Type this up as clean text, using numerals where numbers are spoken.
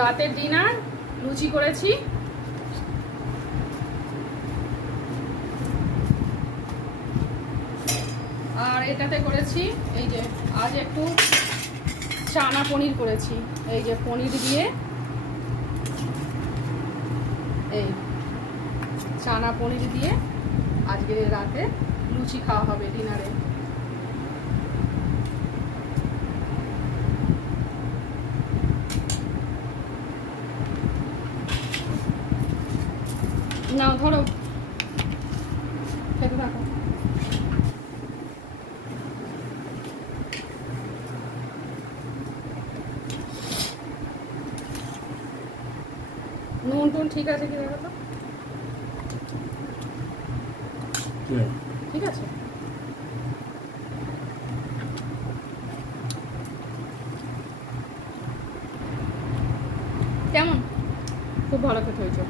রাতের ডিনার লুচি করেছি, আর এটাতে করেছি এই যে আজ একটু চানা পনির করেছি। এই যে পনির দিয়ে এই চানা পনির দিয়ে আজকে রাতে লুচি খাওয়া হবে ডিনারে। নাও ধরো, খেতে থাকো। নুন টুন ঠিক আছে কি দেখো তো? ঠিক আছে। কেমন? খুব ভালো খেতে হয়েছে।